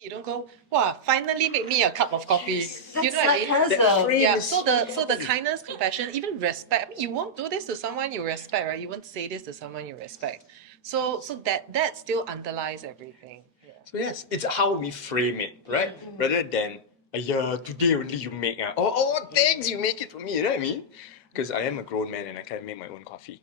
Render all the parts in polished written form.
You don't go, wow, finally make me a cup of coffee. You know what I mean? sarcasm. frame Yeah, is so the kindness, compassion, even respect. I mean, you won't do this to someone you respect, right? You won't say this to someone you respect. So that still underlies everything. Yeah. So yes, it's how we frame it, right? Rather than, yeah, today only you make oh, thanks, you make it for me, you know what I mean? Because I am a grown man and I can't make my own coffee.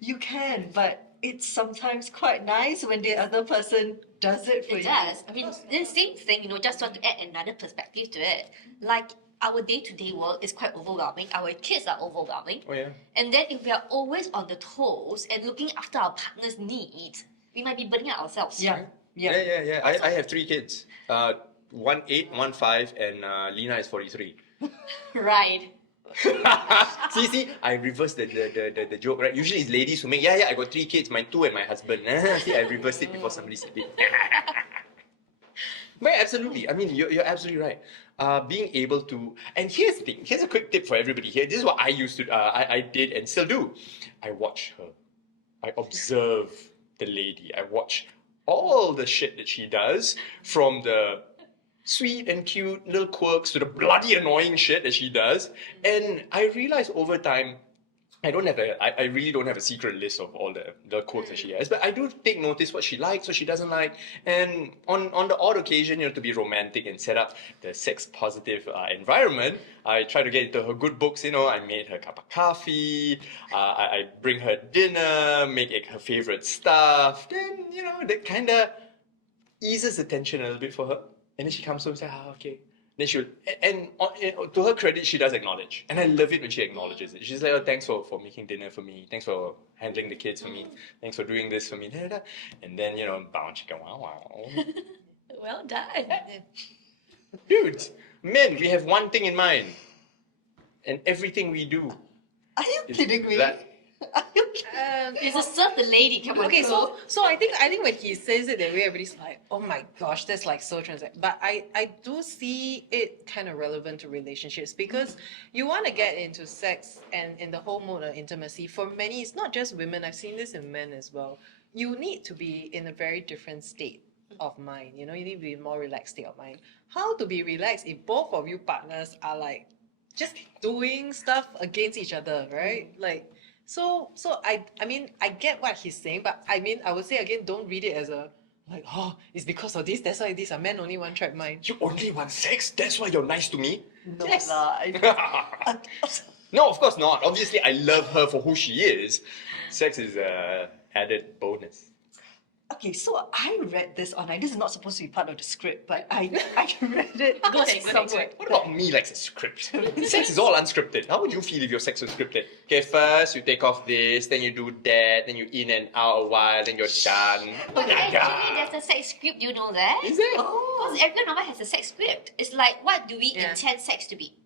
You can, but it's sometimes quite nice when the other person does it for It you. does. I mean, the same thing, just want to add another perspective to it. Like, our day-to-day work is quite overwhelming. Our kids are overwhelming. Oh yeah. And then if we are always on the toes and looking after our partner's needs, we might be burning out ourselves. Yeah. Yeah. I have 3 kids. 1 8, 1 5, and Lena is 43. Right. see, I reversed the joke, right? Usually it's ladies who make, I got 3 kids, my 2 and my husband. See, I reversed it before somebody said it. But absolutely, I mean, you're absolutely right. Being able to, and here's the thing, here's a quick tip for everybody here. This is what I used to, I did and still do. I watch her. I observe the lady. I watch all the shit that she does, from the sweet and cute little quirks to the bloody annoying shit that she does. And I realized over time, I really don't have a secret list of all the quirks that she has, but I do take notice what she likes, what she doesn't like, and on the odd occasion, to be romantic and set up the sex positive environment, I try to get into her good books. I made her a cup of coffee, I bring her dinner, make her favorite stuff. Then that kind of eases the tension a little bit for her. And then she comes home and says, okay. Then she'll, and to her credit, she does acknowledge. And I love it when she acknowledges it. She's like, oh, thanks for making dinner for me. Thanks for handling the kids for me. Thanks for doing this for me. And then, bow chicka wow. Well done. Dude, men, we have one thing in mind. And everything we do. Are you kidding me? That, It's to serve the lady. Come on. Okay, so I think when he says it that way, everybody's like, oh my gosh, that's like so transactional. But I do see it kind of relevant to relationships, because you want to get into sex and in the whole mode of intimacy. For many, it's not just women. I've seen this in men as well. You need to be in a very different state of mind. You need to be in a more relaxed state of mind. How to be relaxed if both of you partners are like just doing stuff against each other, right? Like. So I mean, I get what he's saying, but I mean, I would say again, don't read it as a, like, oh, it's because of this, that's why these are men only one track mind. you only want sex? That's why you're nice to me? No Yes. lah. No, of course not. Obviously, I love her for who she is. Sex is an added bonus. Okay, so I read this online. This is not supposed to be part of the script, but I read it Go ahead, somewhere. What about me likes a script? Sex is all unscripted. How would you feel if your sex was scripted? Okay, first you take off this, then you do that, then you in and out a while, then you're done. But actually, there's a sex script, you know that? Is it? Because every number has a sex script. It's like, what do we Yeah. intend sex to be?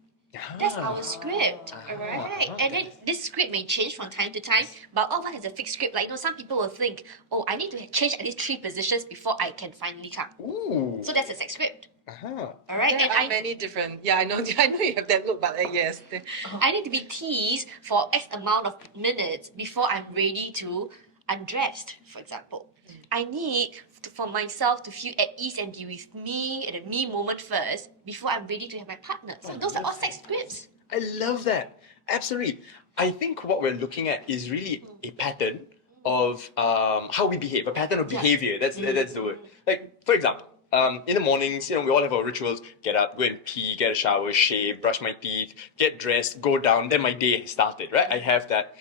That's our script, alright? And then this script may change from time to time, but all of us has a fixed script. Like, some people will think, oh, I need to change at least 3 positions before I can finally come. Ooh. So that's a sex script, Uh-huh. alright? There And are many different, I know you have that look, but yes. I need to be teased for X amount of minutes before I'm ready to undress, for example. I need for myself to feel at ease and be with me at a me moment first before I'm ready to have my partner. So those are all sex scripts. I love that. Absolutely. I think what we're looking at is really a pattern of how we behave, a pattern of behavior. That's the word. Like, for example, in the mornings, we all have our rituals. Get up, go and pee, get a shower, shave, brush my teeth, get dressed, go down. Then my day has started, right? I have that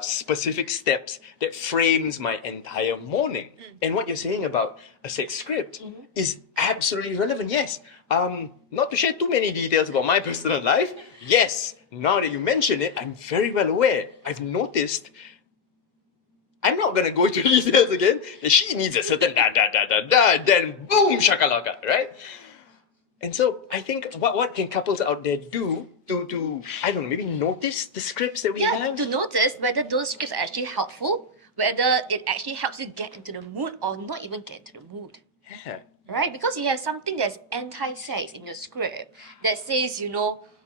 specific steps that frames my entire morning. And what you're saying about a sex script is absolutely relevant. Yes. Not to share too many details about my personal life. Yes. Now that you mention it, I'm very well aware. I've noticed. I'm not gonna go into details again. That she needs a certain then boom shakalaka, right? And so I think what can couples out there do to I don't know, maybe notice the scripts that we have? To notice whether those scripts are actually helpful, whether it actually helps you get into the mood or not even get into the mood. Yeah. Right? Because you have something that's anti-sex in your script that says,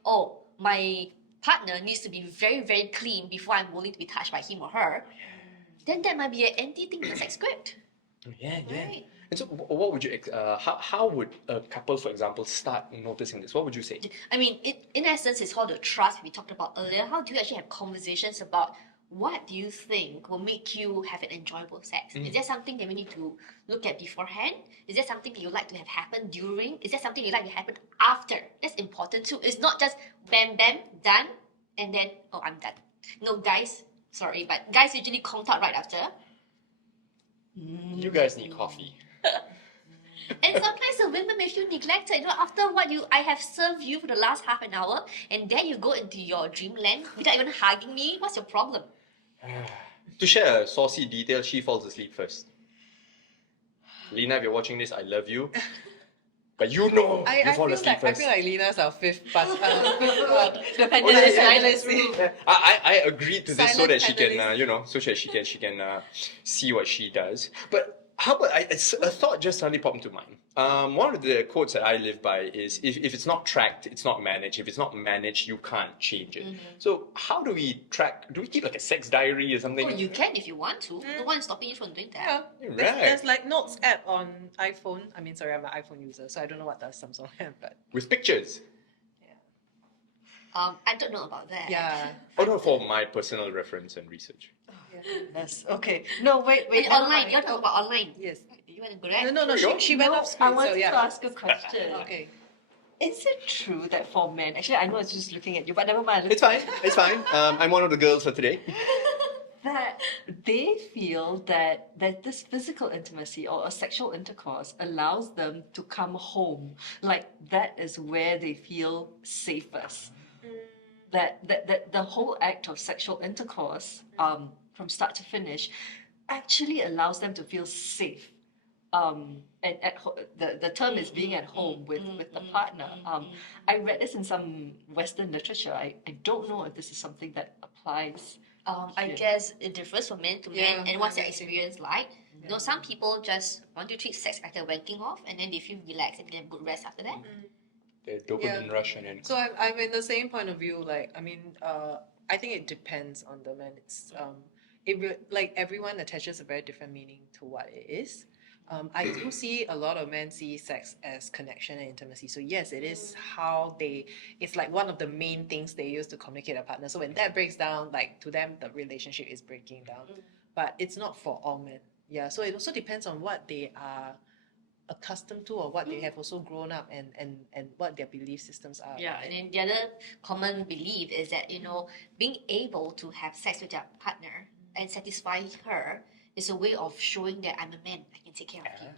oh, my partner needs to be very, very clean before I'm willing to be touched by him or her. Then that might be an anti-thing in the sex script. Yeah. Right. And so what would you how would a couple, for example, start noticing this? What would you say? I mean, in essence, it's called the trust we talked about earlier. How do you actually have conversations about what do you think will make you have an enjoyable sex? Is there something that we need to look at beforehand? Is there something that you like to have happen during? Is there something you like to happen after? That's important too. It's not just bam, bam, done, and then, oh, I'm done. No, guys, sorry, but guys usually count out right after. You guys need coffee. And sometimes the women may feel neglected. You know, after I have served you for the last half an hour, and then you go into your dreamland without even hugging me. What's your problem? To share a saucy detail, she falls asleep first. Lena, if you're watching this, I love you. But you know, you I fall feel asleep like I first. feel like Lena's our fifth The panelist. panelist. I agreed to this so Silent that she can, panelist. so that she can see what she does. But how about it's a thought just suddenly popped into mind. One of the quotes that I live by is if it's not tracked, it's not managed. If it's not managed, you can't change it. So how do we track? Do we keep like a sex diary or something? Oh, you can if you want to. No one is stopping you from doing that. Yeah. Right. There's like notes app on iPhone. I mean, sorry, I'm an iPhone user, so I don't know what the Samsung have, but With pictures. I don't know about that. yeah. Oh no, for my personal reference and research. Yes. Okay. No, wait. And never online, mind. you're talking about online. Yes. You want to go there? No, you go. she went No, off screen, I wanted so yeah. to ask a question. Okay. Is it true that for men, actually, I know it's just looking at you, but never mind. It's fine. It's fine. I'm one of the girls for today. That they feel that this physical intimacy or a sexual intercourse allows them to come home. Like that is where they feel safest. That the whole act of sexual intercourse, from start to finish, actually allows them to feel safe. And the term is being at home with the partner. I read this in some Western literature. I don't know if this is something that applies. I guess it differs from man to Yeah, man, and what's their I see. experience like. You know, some people just want to treat sex like a wanking off, and then they feel relaxed and they have good rest after that. The dopamine rush and then. So I'm in the same point of view. Like, I mean, I think it depends on the man. It's like everyone attaches a very different meaning to what it is. I do see a lot of men see sex as connection and intimacy. So yes, it is how it's like one of the main things they use to communicate a partner. So when that breaks down, like to them, the relationship is breaking down. But it's not for all men. Yeah, so it also depends on what they are accustomed to or what they have also grown up and what their belief systems are. Yeah, and then the other common belief is that, you know, being able to have sex with your partner and satisfy her is a way of showing that I'm a man, I can take care of you.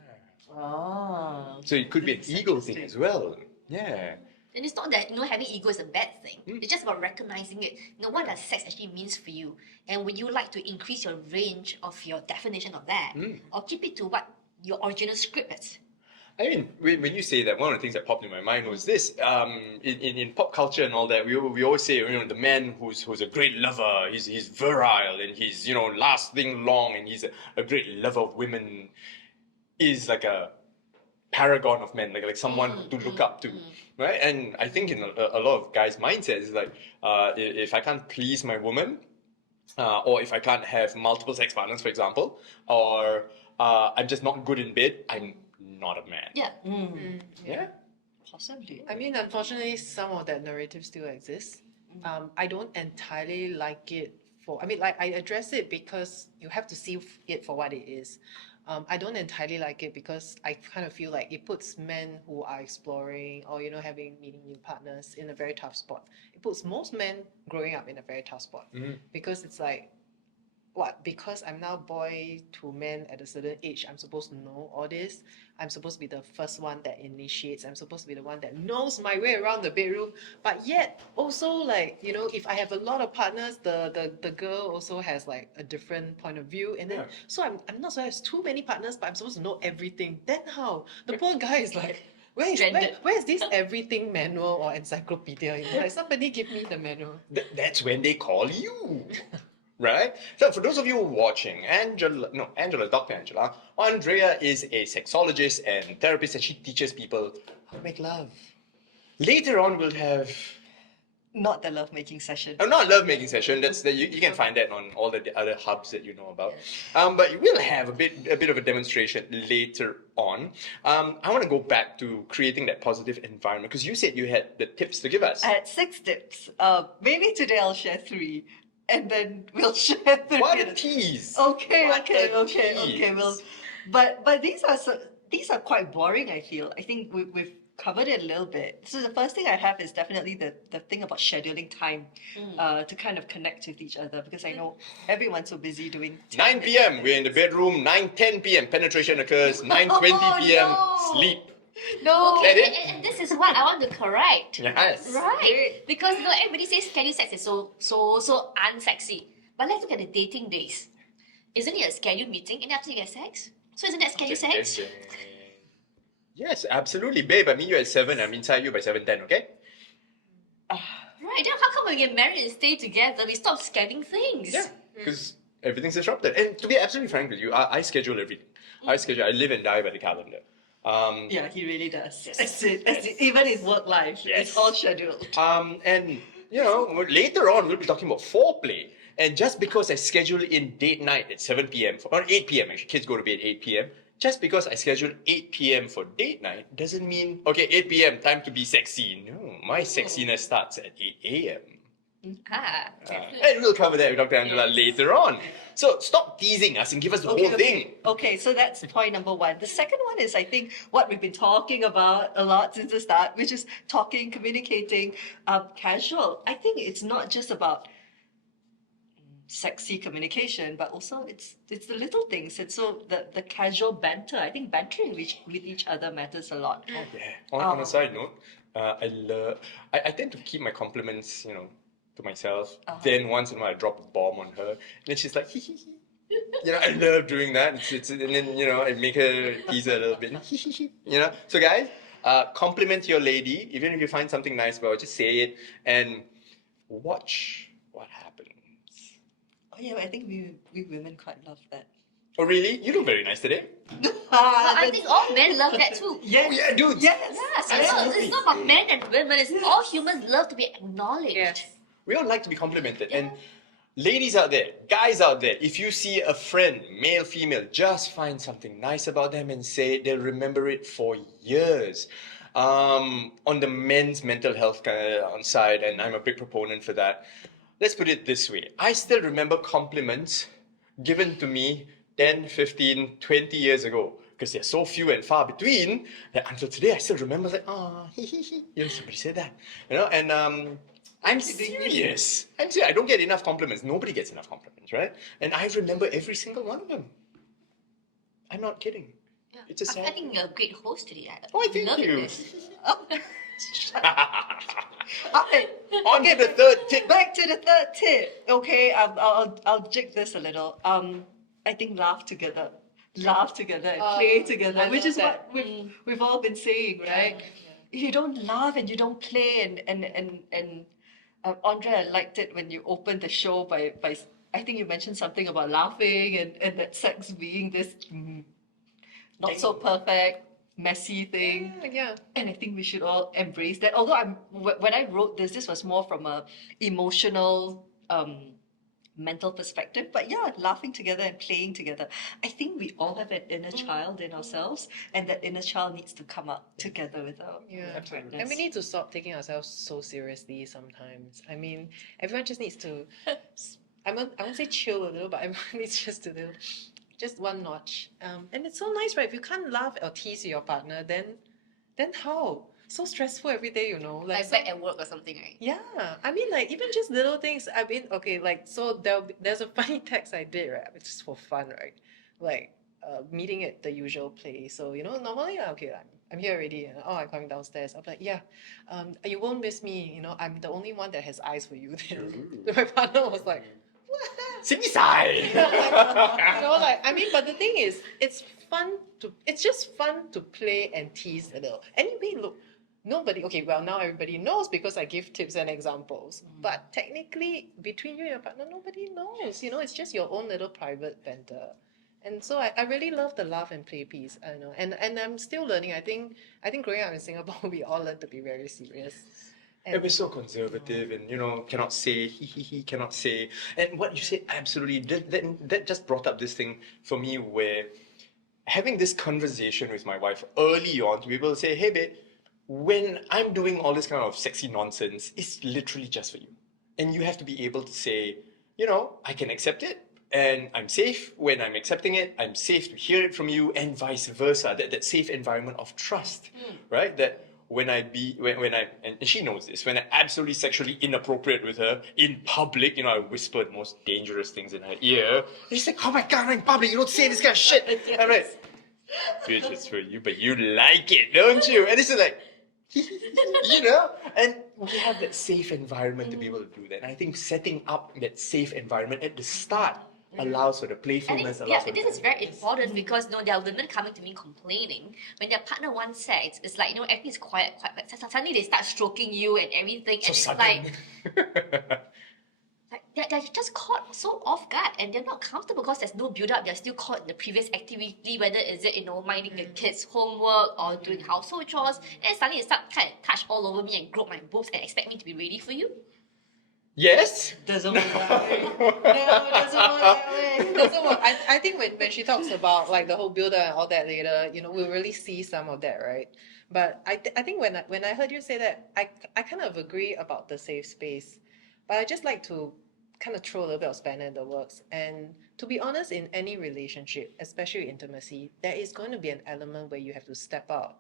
Oh. So it could be an ego thing as well. Yeah. And it's not that, you know, having ego is a bad thing. It's just about recognizing it. You know, what does sex actually means for you? And would you like to increase your range of your definition of that? Or keep it to what your original script is? I mean, when you say that, one of the things that popped in my mind was this. In pop culture and all that, we always say, you know, the man who's a great lover, he's virile and he's, you know, lasting long and he's a great lover of women, is like a paragon of men, like someone to look up to, right? And I think in a lot of guys' mindsets, is like, if I can't please my woman, or if I can't have multiple sex partners, for example, or I'm just not good in bed, I'm not a man. Yeah. Yeah. Possibly. I mean, unfortunately, some of that narrative still exists. I don't entirely like it I mean, like, I address it because you have to see it for what it is. I don't entirely like it because I kind of feel like it puts men who are exploring or, you know, meeting new partners in a very tough spot. It puts most men growing up in a very tough spot because it's like, what? Because I'm now boy to man at a certain age, I'm supposed to know all this. I'm supposed to be the first one that initiates. I'm supposed to be the one that knows my way around the bedroom. But yet, also, like, you know, if I have a lot of partners, the girl also has like a different point of view. And then, Yeah. so I'm not supposed to have too many partners, but I'm supposed to know everything. Then how? The poor guy is like, Stranded. where's this everything manual or encyclopedia? You know, like, somebody give me the manual. That's when they call you. Right? So for those of you watching, Dr. Angela, Andrea is a sexologist and therapist and she teaches people how to make love. Later on we'll have Not the lovemaking session. Oh, not lovemaking session. That's you can find that on all the other hubs that you know about. But we'll have a bit of a demonstration later on. I want to go back to creating that positive environment because you said you had the tips to give us. I had 6 tips. Maybe today I'll share 3, and then we'll share 3. What a tease! Okay, What okay, a okay, okay. tease. Well, but these are quite boring. I feel. I think we've covered it a little bit. So the first thing I have is definitely the thing about scheduling time, to kind of connect with each other because I know everyone's so busy doing. 9 p.m. We're in the bedroom. 9:10 p.m. Penetration occurs. 9:20 p.m. no. Sleep. No. Get Okay, it? and this is what I want to correct. Yes. Right. Because everybody says scheduled sex is so unsexy. But let's look at the dating days. Isn't it a scheduled meeting and after you get sex? So isn't that scheduled sex? Yes, absolutely, babe. I meet you at 7. I'm inside you by 7:10. Okay. Right. Then how come when we get married and stay together, we stop scheduling things? Yeah, because everything's disrupted. And to be absolutely frank with you, I schedule everything. I live and die by the calendar. Yeah, he really does. That's it. Even his work life, Yes. it's all scheduled. And you know, later on we'll be talking about foreplay. And just because I schedule in date night at 7 p.m. Or 8 p.m. actually, kids go to bed 8 p.m. Just because I schedule 8 p.m. for date night doesn't mean okay, 8 p.m. time to be sexy. No, my sexiness starts at 8 a.m. Ah. And we'll cover that with Dr. Angela Yes. later on. So stop teasing us and give us the whole thing. Okay, so that's point number 1. The second one is, I think, what we've been talking about a lot since the start, which is talking, communicating, casual. I think it's not just about sexy communication, but also it's the little things. And so the casual banter. I think bantering with each other matters a lot. Yeah. On a side note, I tend to keep my compliments, to myself. Then once in a while I drop a bomb on her. And then she's like, hee hee hee. I love doing that. And then, I make her tease her a little bit. Hee hee hee. So guys, compliment your lady. Even if you find something nice about her, just say it and watch what happens. Oh yeah, I think we women quite love that. Oh really? You look very nice today. But I think all men love that too. Yes. Oh yeah, dude. Yes. Yeah, so it's not about men and women, it's all humans love to be acknowledged. Yes. We all like to be complimented. And ladies out there, guys out there, if you see a friend, male, female, just find something nice about them and say it. They'll remember it for years. On the men's mental health on side, and I'm a big proponent for that. Let's put it this way. I still remember compliments given to me 10, 15, 20 years ago. Because they're so few and far between that until today I still remember like, hee hee hee. Somebody said that. And I'm serious. I don't get enough compliments. Nobody gets enough compliments, right? And I remember every single one of them. I'm not kidding. Yeah. It's a sad I think you're a great host today. Oh, thank Loving you. this. Okay. On to the third tip. Back to the third tip. Okay, I'll jig this a little. I think laugh together and play together, I which love is that. what we've all been saying, right? If you don't laugh and you don't play and Andre, I liked it when you opened the show by I think you mentioned something about laughing and that sex being this not so perfect, messy thing. Yeah. And I think we should all embrace that. Although when I wrote this was more from a emotional, mental perspective. But yeah, laughing together and playing together. I think we all have an inner child in ourselves, and that inner child needs to come out together with our partners. And we need to stop taking ourselves so seriously sometimes. I mean, everyone just needs to, I won't say chill a little, but everyone needs just a little, just one notch. And it's so nice, right? If you can't laugh or tease your partner, then how? So stressful every day, Like back at work or something, right? Yeah, I mean, like even just little things. I mean, okay, like so there's a funny text I did, right? It's just for fun, right? Like meeting at the usual place. So normally, okay, I'm here already. And, I'm coming downstairs. I'm like, yeah, you won't miss me. I'm the only one that has eyes for you. Then my partner was like, Sydney side. I mean, but the thing is, it's just fun to play and tease a little. Anyway, look. Now everybody knows because I give tips and examples. But technically, between you and your partner, nobody knows. It's just your own little private banter. And so I really love the laugh and play piece. I know, and I'm still learning. I think growing up in Singapore, we all learn to be very serious. And we're so conservative and, cannot say, he, cannot say. And what you said, absolutely, that just brought up this thing for me where having this conversation with my wife early on to be able to say, hey, babe, when I'm doing all this kind of sexy nonsense, it's literally just for you. And you have to be able to say, I can accept it and I'm safe when I'm accepting it. I'm safe to hear it from you and vice versa. That safe environment of trust, right? That when and she knows this, when I'm absolutely sexually inappropriate with her in public, I whisper the most dangerous things in her ear. And she's like, oh my God, I'm in public, you don't say this kind of shit. I'm like, bitch, it's for you, but you like it, don't you? And it's just like, and we have that safe environment to be able to do that. And I think setting up that safe environment at the start allows for the I think, playfulness. this is very important because there are women coming to me complaining when their partner wants sex. It's like everything is quiet. Suddenly they start stroking you and everything, and it's like they're just caught so off guard and they're not comfortable because there's no build up. They're still caught in the previous activity, whether is it minding the kids' homework or doing household chores. And suddenly you start kind of touch all over me and grope my boobs and expect me to be ready for you. Yes? Doesn't work that way. No, it doesn't work that way. It doesn't work. I think when she talks about like the whole builder and all that later, we'll really see some of that, right? But I think when I heard you say that, I kind of agree about the safe space. But I just like to kind of throw a little bit of spanner in the works. And to be honest, in any relationship, especially intimacy, there is going to be an element where you have to step out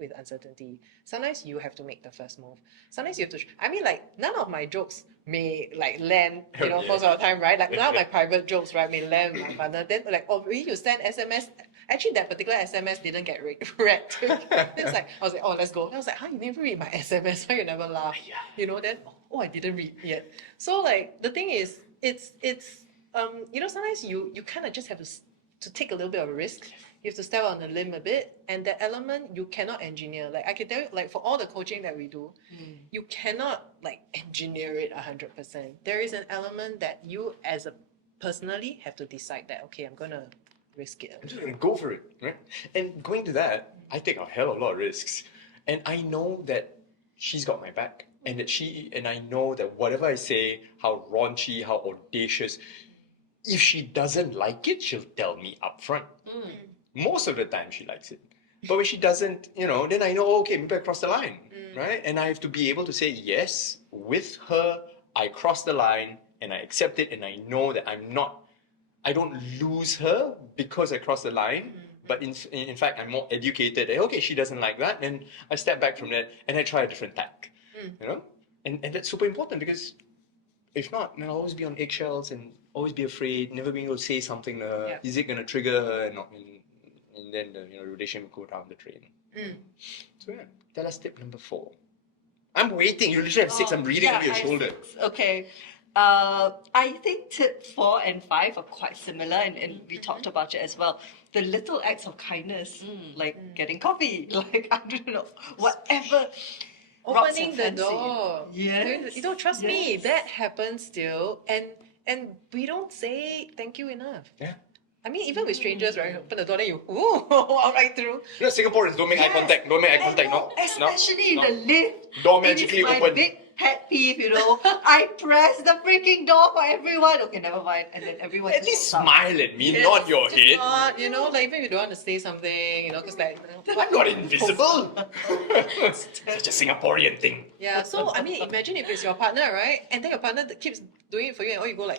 with uncertainty. Sometimes you have to make the first move. Sometimes you have to. None of my jokes may land, most of the time, right? Like none of my private jokes, right, may land with my partner. Then really you send SMS. Actually, that particular SMS didn't get read. It's like I was like, oh, let's go. And I was like, you never read my SMS? Why you never laugh? Then I didn't read yet. So the thing is, it's sometimes you kind of just have to take a little bit of a risk. You have to step on the limb a bit, and that element you cannot engineer. I can tell you, for all the coaching that we do, you cannot engineer it 100%. There is an element that you as a personally have to decide that, okay, I'm gonna risk it. I'm just gonna go for it, right? And going to that, I take a hell of a lot of risks. And I know that she's got my back. And I know that whatever I say, how raunchy, how audacious, if she doesn't like it, she'll tell me up front. Most of the time she likes it. But when she doesn't, then I know, okay, maybe I crossed the line, right? And I have to be able to say, yes, with her, I crossed the line and I accept it and I know that I don't lose her because I crossed the line. But in fact, I'm more educated. Okay, she doesn't like that. And I step back from that and I try a different tack, And that's super important because if not, then I'll always be on eggshells and always be afraid, never being able to say something to her. Yeah. Is it going to trigger her and then the relationship will go down the drain. So yeah, tell us tip number 4. I'm waiting. You literally have 6. I'm reading over your shoulder. Okay. I think tip 4 and 5 are quite similar, and we talked about it as well. The little acts of kindness, like getting coffee, I don't know, whatever. rocks Opening your the fancy. door. Yes. Trust me, Yes. that happens still. And we don't say thank you enough. Yeah. I mean, even with strangers, right? You open the door, then you all right through. Singaporeans don't make eye contact. Don't make eye contact. No. Especially in the lift. Door It is magically my open. big pet peeve, I press the freaking door for everyone. Okay, never mind. And then everyone At least just walks out. smile at me, Yes. not your Just head. not, even if you don't want to say something, because I'm not invisible. Such a Singaporean thing. Yeah, so I mean, imagine if it's your partner, right? And then your partner keeps doing it for you, and all you go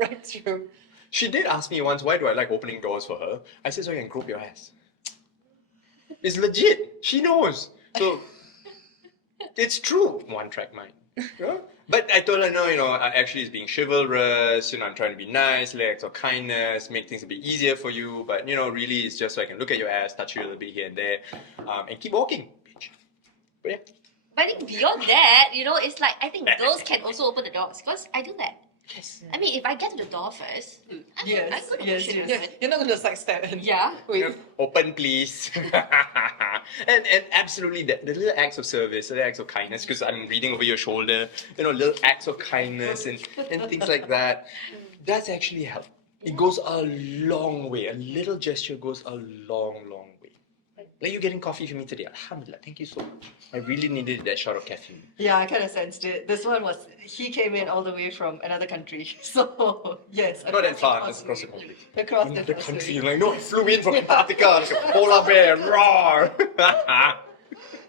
right through. She did ask me once, why do I like opening doors for her? I said, so I can grope your ass. It's legit. She knows. So, it's true. One track mind. Yeah? But I told her, no, actually it's being chivalrous, I'm trying to be nice, acts of kindness, make things a bit easier for you, but, really it's just so I can look at your ass, touch you a little bit here and there, and keep walking, bitch. But yeah. But I think beyond that, it's I think girls can also open the doors because I do that. Yes. I mean, if I get to the door first, I'm Yes, gonna yes, push it yes. Yeah, you're not going to sidestep and Yeah. wait. Open, please. and absolutely, the little acts of service, the acts of kindness, because I'm reading over your shoulder, little acts of kindness and things like that, does actually help. It goes a long way. A little gesture goes a long, long way. Like you getting coffee for me today. Alhamdulillah, thank you so much. I really needed that shot of caffeine. Yeah, I kind of sensed it. This one was, he came in all the way from another country. So, yes. Not that far, across just across the country. Across In the the country. country, like, no, I flew in from Antarctica, like a polar bear, roar!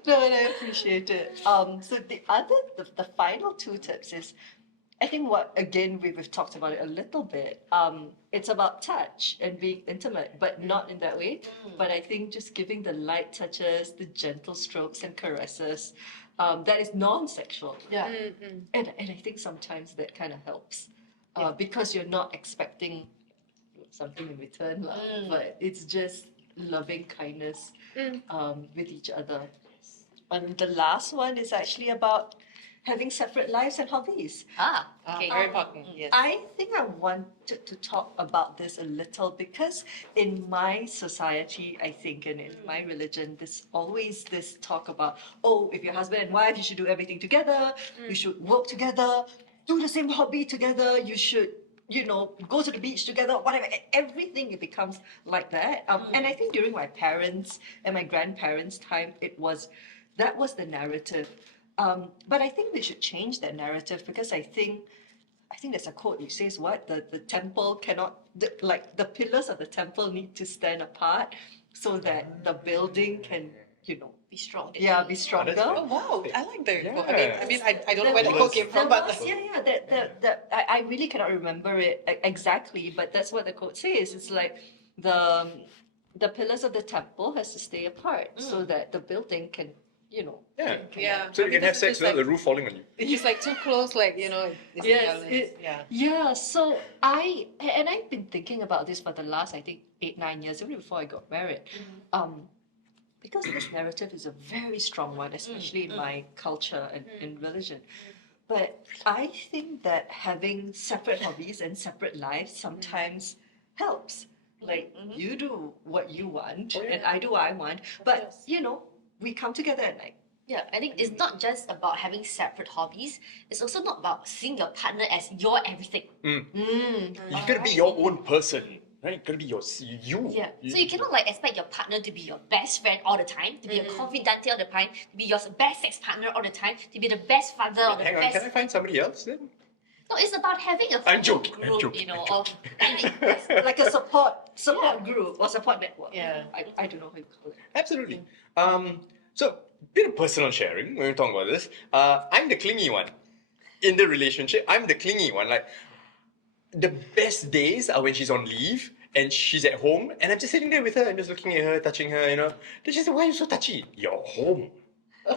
No, and I appreciate it. So the final two tips is, I think what, again, we've talked about it a little bit. It's about touch and being intimate, but not in that way. But I think just giving the light touches, the gentle strokes and caresses, that is non-sexual. Yeah. And I think sometimes that kind of helps. Because you're not expecting something in return, lah. But it's just loving kindness with each other. And the last one is actually about having separate lives and hobbies. Okay. Very important. Yes. I think I wanted to talk about this a little because in my society, I think, and in my religion, there's always this talk about, oh, if you're husband and wife, you should do everything together, you should work together, do the same hobby together, you should, go to the beach together, whatever. Everything, it becomes like that. And I think during my parents' and my grandparents' time, that was the narrative. But I think they should change that narrative because I think there's a quote. It says what the temple cannot, the pillars of the temple need to stand apart so that the building can, Be strong. be stronger. Oh wow, I like the quote. I mean, Yeah. I don't know where the quote came from, but I really cannot remember it exactly, but that's what the quote says. It's like the pillars of the temple has to stay apart so that the building can, Yeah. yeah. So I you mean, can have this sex is without like, the roof falling on you. it's like too close, like it's Yes, yeah. yeah. So I've been thinking about this for the last, I think, 8-9 years, even before I got married. Because this narrative is a very strong one, especially in my culture and in religion. But I think that having separate hobbies and separate lives sometimes helps. Like you do what you want, Oh, yeah. and I do what I want. But Yes. we come together at night. Yeah, I think it's not just about having separate hobbies. It's also not about seeing your partner as your everything. You gotta be your own person, right? You gotta be you. Yeah. So you cannot expect your partner to be your best friend all the time, to be a confidante all the time, to be your best sex partner all the time, to be the best father or the Hang on, best. can I find somebody else then? No, it's about having a I'm full joking, I'm group, joking, I'm of timing. Like a support group or support network. Yeah. I don't know how you call it. Absolutely. So, bit of personal sharing when we talk about this. I'm the clingy one. In the relationship, I'm the clingy one. Like, the best days are when she's on leave and she's at home and I'm just sitting there with her and just looking at her, touching her, Then she said, why are you so touchy? You're home.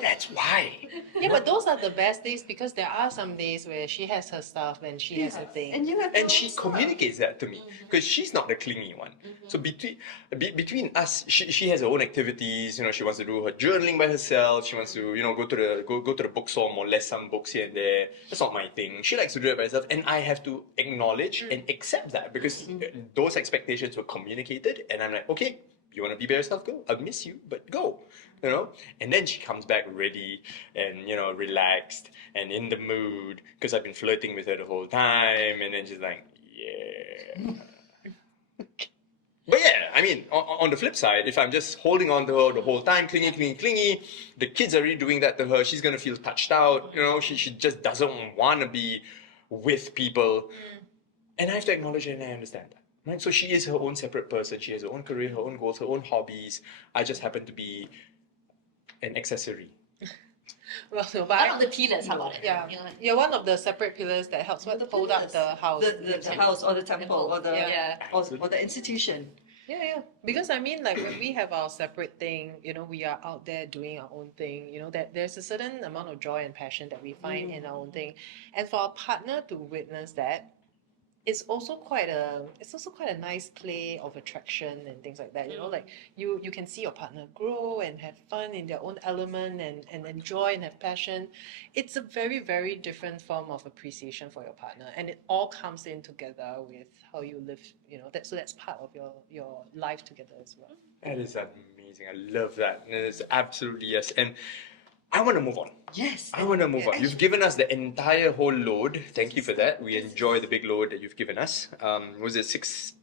That's why. Yeah, but those are the best days because there are some days where she has her stuff and she has her thing. And you have your And she own stuff. communicates that to me because she's not the clingy one. So between us, she has her own activities. She wants to do her journaling by herself. She wants to go to the bookstore, molest some books here and there. That's not my thing. She likes to do it by herself, and I have to acknowledge and accept that because those expectations were communicated, and I'm like, okay. You want to be by yourself? Go. I'll miss you, but go. And then she comes back ready and relaxed and in the mood because I've been flirting with her the whole time. And then she's like, yeah. But yeah, I mean, on the flip side, if I'm just holding on to her the whole time, clingy, the kids are already doing that to her. She's gonna feel touched out. She just doesn't want to be with people, and I have to acknowledge it, and I understand that. Right? So she is her own separate person. She has her own career, her own goals, her own hobbies. I just happen to be an accessory. Well, no, but One I- of the pillars, how about it? yeah, you're one of the separate pillars that helps hold up the house. The house or the temple or the Yeah. or the institution. Yeah. Because I mean, like when we have our separate thing, we are out there doing our own thing. That there's a certain amount of joy and passion that we find in our own thing, and for our partner to witness that, it's also quite a nice play of attraction and things like that. Like you can see your partner grow and have fun in their own element and enjoy and have passion. It's a very, very different form of appreciation for your partner, and it all comes in together with how you live. That's part of your life together as well. That is amazing. I love that. It's absolutely yes. And I want to move on. Yes. I want to move on. You've given us the entire whole load. Thank you for that. We enjoy the big load that you've given us. Was it 6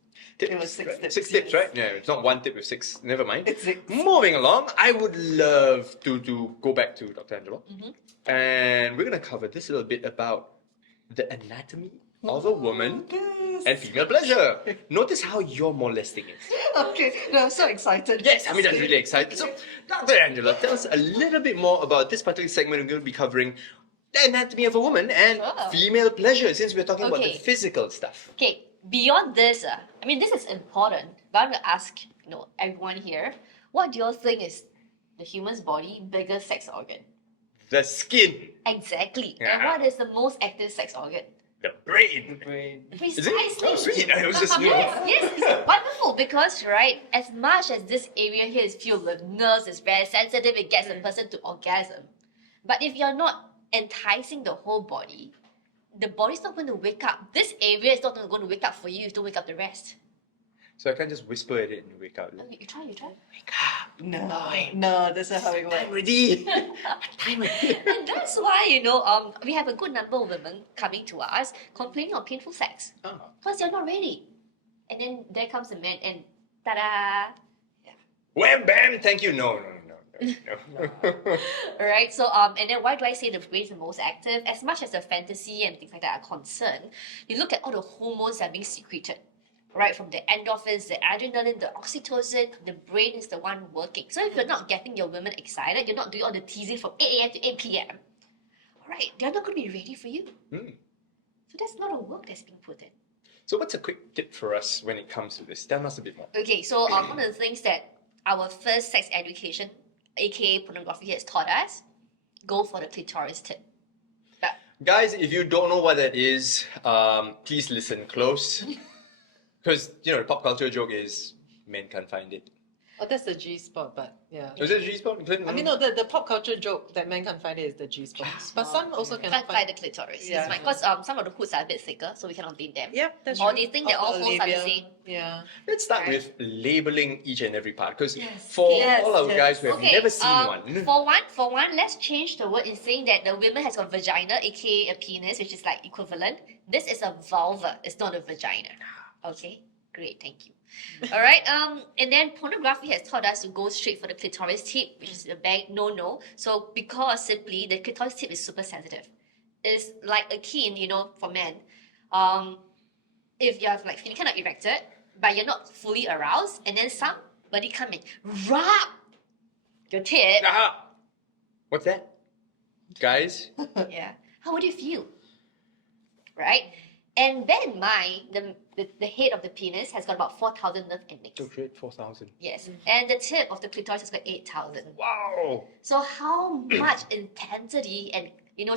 tips. It was 6 right? tips, 6 tips, yes. right? Yeah, it's not 1 tip with 6. Never mind. It's 6. Moving along, I would love to go back to Dr. Angela. Mm-hmm. And we're going to cover this little bit about the anatomy of a woman Yes. and female pleasure. Notice how you're molesting it. Okay, no, I'm so excited. Yes, I mean, that's really exciting. So, Dr. Angela, tell us a little bit more about this particular segment. We're going to be covering the anatomy of a woman and Sure. female pleasure, since we're talking about the Okay. physical stuff. Okay, beyond this, I mean, this is important, but I'm gonna ask, everyone here, what do you all think is the human's body biggest sex organ? The skin, Exactly. And Yeah. what is the most active sex organ? the brain. Brain. Is it? Precisely. Oh, sweet. I was just, Yes, it's wonderful because, right, as much as this area here is filled with nerves, it's very sensitive, it gets a person to orgasm. But if you're not enticing the whole body, the body's not going to wake up. This area is not going to wake up for you, you don't wake up the rest. So I can't just whisper at it and wake up. You try. Wake up. No, that's not how it I'm works. ready. Time ready. And that's why, we have a good number of women coming to us complaining of painful sex. Oh. Because they're not ready. And then there comes the man and ta-da! Wham bam, thank you. No. Alright, so and then why do I say the brain is the most active? As much as the fantasy and things like that are concerned, you look at all the hormones that are being secreted. Right, from the endorphins, the adrenaline, the oxytocin, the brain is the one working. So if you're not getting your women excited, you're not doing all the teasing from 8 a.m. to 8 p.m. Alright, they're not going to be ready for you. Hmm. So that's not a work that's being put in. So what's a quick tip for us when it comes to this? Tell us a bit more. Okay, so one of the things that our first sex education, aka pornography, has taught us, go for the clitoris tip. Guys, if you don't know what that is, please listen close. Because, the pop culture joke is men can't find it. Oh, that's the G spot, but yeah. Was it a G-spot? I mean, no, the pop culture joke that men can't find it is the G spot. But some also Can't cannot find the clitoris. Yeah. It's fine. Because some of the hoods are a bit thicker, so we cannot blame them. Yeah, that's Or true. they think that Or all the holes are the labia. same. Yeah. Let's start Right. with labeling each and every part. Because Yes. for Yes, all our yes. guys who have never seen one, For one, let's change the word in saying that the women has got vagina, aka a penis, which is like equivalent. This is a vulva. It's not a vagina. Okay. Great, thank you. All right. And then pornography has taught us to go straight for the clitoris tip, which is a big no. So because simply the clitoris tip is super sensitive, it's like akin, for men. If you're like feeling kind of erected, but you're not fully aroused, and then somebody come and rub your tip, aha! What's that? Guys, yeah, how would you feel? Right? And bear in mind, the head of the penis has got about 4,000 nerve endings. so great, 4,000. Yes. And the tip of the clitoris has got 8,000. Wow! So how much intensity and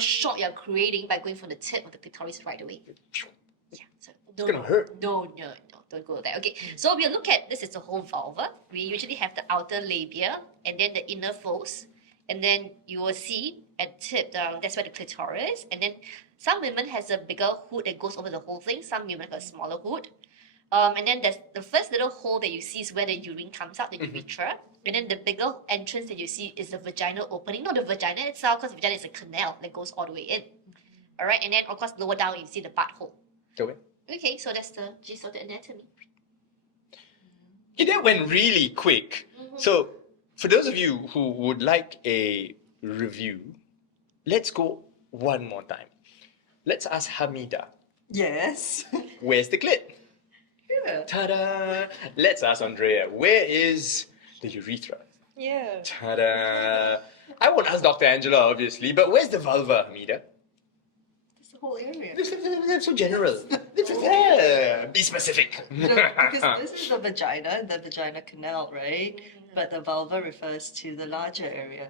shock you're creating by going from the tip of the clitoris right away? Yeah. So It's gonna hurt. No, don't go there. Okay. So we look at this is the whole vulva. We usually have the outer labia and then the inner folds. And then you will see at tip that's where the clitoris. And then some women has a bigger hood that goes over the whole thing. Some women have a smaller hood. And then there's the first little hole that you see is where the urine comes out, the urethra. And then the bigger entrance that you see is the vaginal opening. Not the vagina itself, because the vagina is a canal that goes all the way in. Alright, and then of course lower down you see the butthole. Go away. Okay, so that's the gist of the anatomy. Okay, that went really quick. So, for those of you who would like a review, let's go one more time. Let's ask Hamida, Yes. where's the clit? Yeah. Ta-da! Let's ask Andrea, where is the urethra? Yeah. Ta-da! I won't ask Dr. Angela, obviously, but where's the vulva, Hamida? It's the whole area. That's so general. Yeah, be specific. No, because this is the vagina, the vagina canal, right? But the vulva refers to the larger area.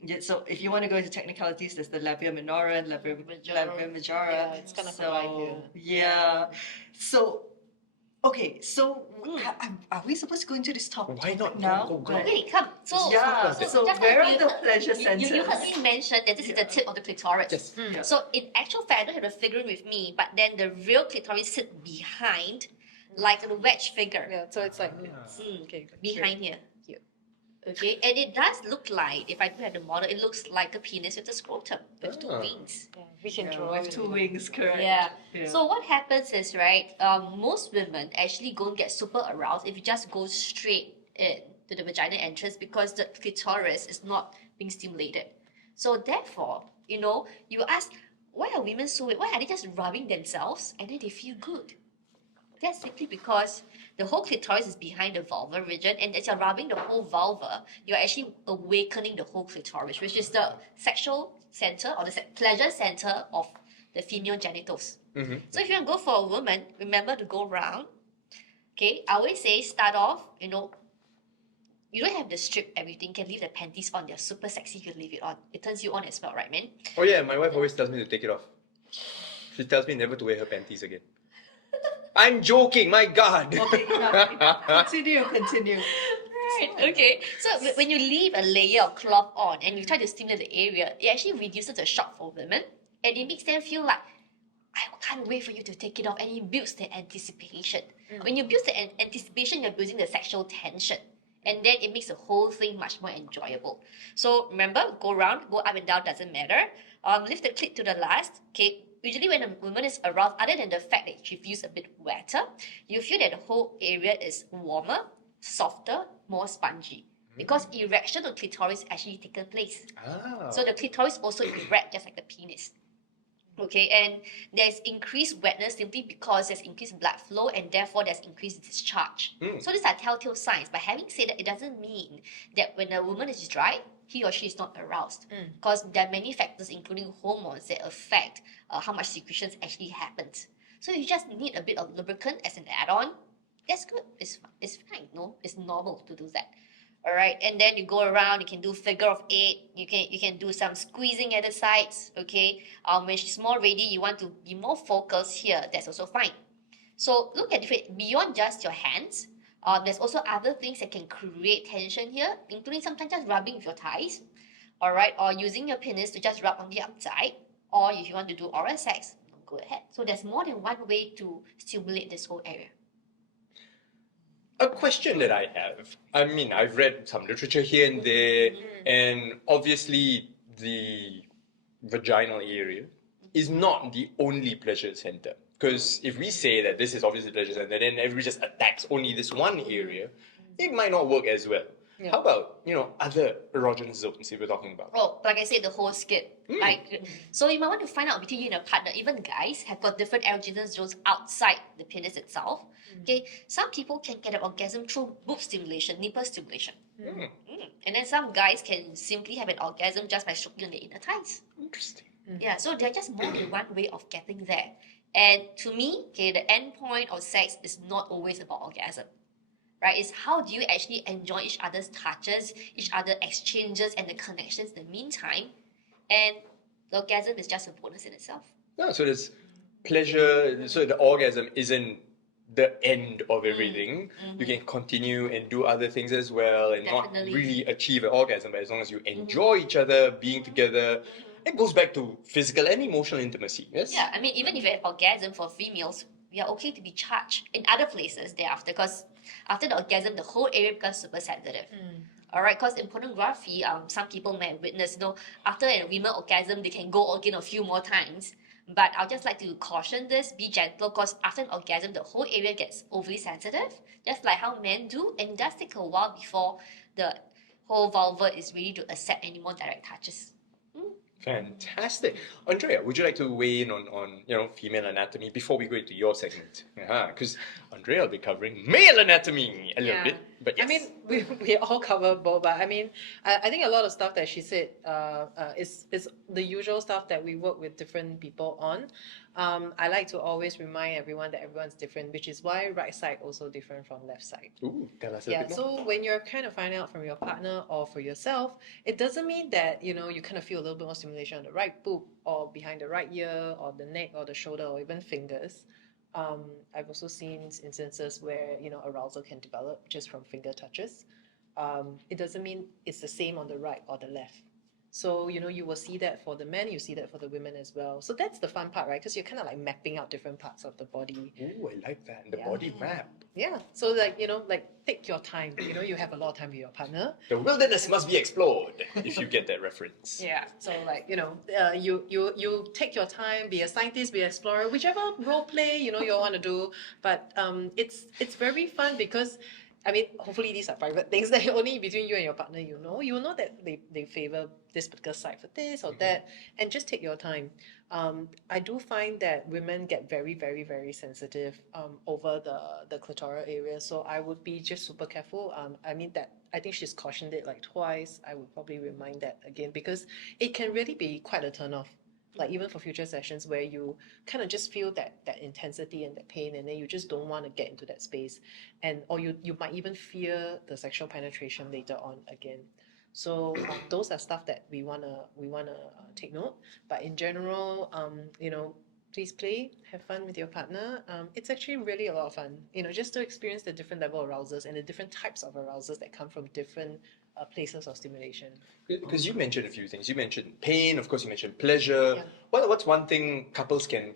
Yeah, so if you want to go into technicalities, there's the labia minora, labia majora. Yeah, it's kind of combined here. Yeah. So, okay, so are we supposed to go into this topic Why not? now? Go, go. Okay, come. So Yeah, so just where like are the pleasure centers? You heard me mention that this is the tip of the clitoris. Yes. Yeah. So in actual fact, I don't have the figure with me, but then the real clitoris sits behind, like a wedge figure. Yeah, so it's like Mm. okay. Behind here. Okay, and it does look like, if I do have the model, it looks like a penis with a scrotum with two Ah. wings. Yeah, we can Yeah, draw with it. two wings, correct. Yeah. So what happens is, right, most women actually don't get super aroused if you just go straight in to the vagina entrance because the clitoris is not being stimulated. So therefore, you ask, why are women so weird? Why are they just rubbing themselves and then they feel good? That's simply because the whole clitoris is behind the vulvar region, and as you're rubbing the whole vulva, you're actually awakening the whole clitoris, which is the sexual center or the pleasure center of the female genitals. So if you want to go for a woman, remember to go round. Okay, I always say start off, you don't have to strip everything, you can leave the panties on, they're super sexy if you leave it on. It turns you on as well, right, man? Oh yeah, my wife always tells me to take it off. She tells me never to wear her panties again. I'm joking, my God. Okay, enough. Continue. Right. Okay. So when you leave a layer of cloth on and you try to stimulate the area, it actually reduces the shock for women, and it makes them feel like, I can't wait for you to take it off, and it builds the anticipation. When you build the anticipation, you're building the sexual tension, and then it makes the whole thing much more enjoyable. So remember, go round, go up and down, doesn't matter. Lift the clit to the last. Okay. Usually when a woman is aroused, other than the fact that she feels a bit wetter, you feel that the whole area is warmer, softer, more spongy. Because erection of clitoris actually taken place. Ah. So the clitoris also erect just like the penis. Okay, and there's increased wetness simply because there's increased blood flow and therefore there's increased discharge. So these are telltale signs. But having said that, it doesn't mean that when a woman is dry, he or she is not aroused. Because there are many factors, including hormones, that affect how much secretions actually happens. So if you just need a bit of lubricant as an add-on, that's good. It's fine. No, it's normal to do that. All right, and then you go around. You can do figure of eight. You can do some squeezing at the sides. Okay, when she's more ready, you want to be more focused here. That's also fine. So look at it beyond just your hands. There's also other things that can create tension here, including sometimes just rubbing with your thighs. All right, or using your penis to just rub on the outside, or if you want to do oral sex, go ahead. So there's more than one way to stimulate this whole area. A question that I have. I mean, I've read some literature here and there, and obviously the vaginal area is not the only pleasure center. Because if we say that this is obviously pleasure center, then everybody just attacks only this one area, it might not work as well. Yeah. How about, other erogenous zones if we're talking about? Oh, like I said, the whole skit. So you might want to find out between you and your partner. Even guys have got different erogenous zones outside the penis itself. Okay, some people can get an orgasm through boob stimulation, nipple stimulation. And then some guys can simply have an orgasm just by stroking on the inner thighs. Interesting. Yeah, so there are just more than one way of getting there. And to me, okay, the end point of sex is not always about orgasm. Right? It's how do you actually enjoy each other's touches, each other exchanges, and the connections in the meantime. And the orgasm is just a bonus in itself. No, so there's pleasure, so the orgasm isn't the end of everything. You can continue and do other things as well and Definitely. not really achieve an orgasm, but as long as you enjoy each other, being together, it goes back to physical and emotional intimacy. Yes? Yeah, I mean, even if you have orgasm for females, we are okay to be charged in other places thereafter, because after the orgasm, the whole area becomes super sensitive. All right, because in pornography, some people may have witnessed, after a women orgasm, they can go again a few more times. But I'll just like to caution this, be gentle, because after an orgasm, the whole area gets overly sensitive, just like how men do, and it does take a while before the whole vulva is ready to accept any more direct touches. Fantastic. Andrea, would you like to weigh in on female anatomy before we go into your segment? Because Andrea will be covering male anatomy a little bit. But yes. I mean, we all cover both, but I mean, I think a lot of stuff that she said is the usual stuff that we work with different people on. I like to always remind everyone that everyone's different, which is why right side also different from left side. Ooh, tell us a bit more. So when you're kind of finding out from your partner or for yourself, it doesn't mean that, you kind of feel a little bit more stimulation on the right boob or behind the right ear or the neck or the shoulder or even fingers. I've also seen instances where, arousal can develop just from finger touches. It doesn't mean it's the same on the right or the left. So, you will see that for the men, you see that for the women as well. So that's the fun part, right? Because you're kind of like mapping out different parts of the body. Ooh, I like that. The Yeah. body map. Yeah. So like, take your time. You have a lot of time with your partner. The wilderness must be explored, if you get that reference. Yeah. So like, you take your time, be a scientist, be an explorer, whichever role play, you want to do. But it's very fun because I mean, hopefully these are private things that only between you and your partner you know. You will know that they favor this particular side for this or that, and just take your time. I do find that women get very, very, very sensitive over the clitoral area, so I would be just super careful. I think she's cautioned it like twice. I would probably remind that again because it can really be quite a turn off. Like even for future sessions where you kind of just feel that intensity and that pain, and then you just don't want to get into that space, or you might even fear the sexual penetration later on again. So those are stuff that we wanna take note. But in general, please play, have fun with your partner. It's actually really a lot of fun. Just to experience the different level of arousals and the different types of arousals that come from different places of stimulation. Because you mentioned a few things. You mentioned pain, of course. You mentioned pleasure. Yeah. What's one thing couples can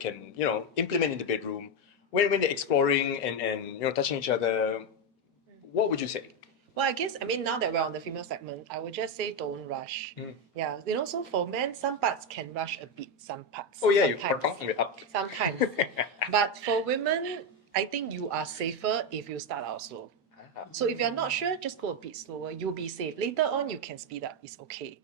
implement in the bedroom when they're exploring and touching each other? What would you say? Well, I guess, now that we're on the female segment, I would just say don't rush. Yeah, so for men, some parts can rush a bit, some parts. Oh yeah, sometimes. you're up. Sometimes. But for women, I think you are safer if you start out slow. So if you're not sure, just go a bit slower. You'll be safe. Later on, you can speed up. It's okay.